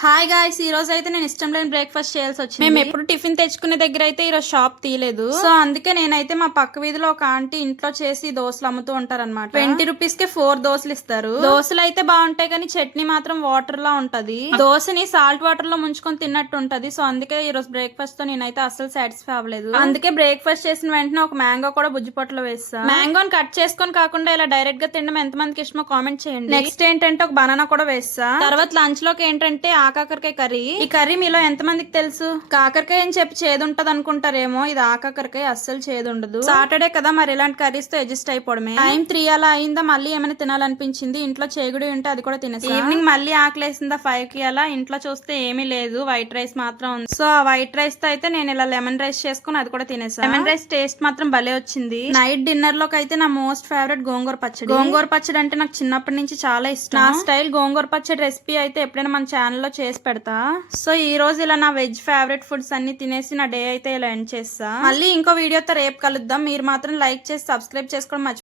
Hi guys, ఈ రోజు అయితే నేను ఇష్టం లేని బ్రేక్ఫాస్ట్ చేయాల్సి వచ్చింది. మేము ఎప్పుడు టిఫిన్ తెచ్చుకునే దగ్గర అయితే ఈ రోజు షాప్ తీయలేదు. సో అందుకే నేనైతే మా పక్క వీధిలో ఒక ఆంటీ ఇంట్లో చేసి దోశలు అమ్ముతూ ఉంటారు అనమాట. 20 రూపీస్ కి 4 దోశలు ఇస్తారు. దోశలు అయితే బాగుంటాయి కానీ చట్నీ మాత్రం వాటర్ లా ఉంటది. దోశని సాల్ట్ వాటర్ లో ముంచుకొని తిన్నట్టు ఉంటది. సో అందుకే ఈ రోజు బ్రేక్ఫాస్ట్ తో నేనైతే అసలు సాటిస్ఫై అవ్వలేదు. అందుకే బ్రేక్ఫాస్ట్ చేసిన వెంటనే ఒక మ్యాంగో కూడా బుజ్జి పొట్టలో వేస్తా. మ్యాంగోని కట్ చేసుకొని కాకుండా ఇలా డైరెక్ట్ గా తినడం ఎంత మందికి ఇష్టమో కామెంట్ చేయండి. నెక్స్ట్ ఏంటంటే ఒక బనానా కూడా వేస్తా. తర్వాత లంచ్ లోకి ఏంటంటే ఆకాకరకాయ కర్రీ. ఈ కర్రీ మీలో ఎంత మందికి తెలుసు? కాకరకాయ అని చెప్పి చేదు ఉంటది అనుకుంటారేమో, ఇది ఆకాకరకాయ అస్సలు చేదు ఉండదు. సాటర్డే కదా, మరి ఇలాంటి కర్రీస్ తో అడ్జస్ట్ అయిపోవడమే. టైం 3 అలా అయిందా, మళ్ళీ ఏమైనా తినాలనిపించింది. ఇంట్లో చేగుడి ఉంటే అది కూడా తినేసి ఈవినింగ్ మళ్ళీ ఆకలేసిందా 5 కి అలా. ఇంట్లో చూస్తే ఏమీ లేదు, వైట్ రైస్ మాత్రం ఉంది. సో ఆ వైట్ రైస్ తో అయితే నేను ఇలా లెమన్ రైస్ చేసుకుని అది కూడా తినేసా. లెమన్ రైస్ టేస్ట్ మాత్రం భలే వచ్చింది. నైట్ డిన్నర్ లోకి అయితే నా మోస్ట్ ఫేవరెట్ గోంగూర పచ్చడి. గోంగూర పచ్చడి అంటే నాకు చిన్నప్పటి నుంచి చాలా ఇష్టం. నా స్టైల్ గోంగూర పచ్చడి రెసిపీ అయితే ఎప్పుడైనా మన ఛానల్లో చేసి పెడతా. సో ఈ రోజు ఇలా నా వెజ్ ఫేవరెట్ ఫుడ్స్ అన్ని తినేసి నా డే అయితే ఇలా ఎండ్ చేస్తా. మళ్ళీ ఇంకో వీడియోతో రేపు కలుద్దాం. మీరు మాత్రం లైక్ చేసి సబ్స్క్రైబ్ చేసుకోవడం మర్చిపోకండి.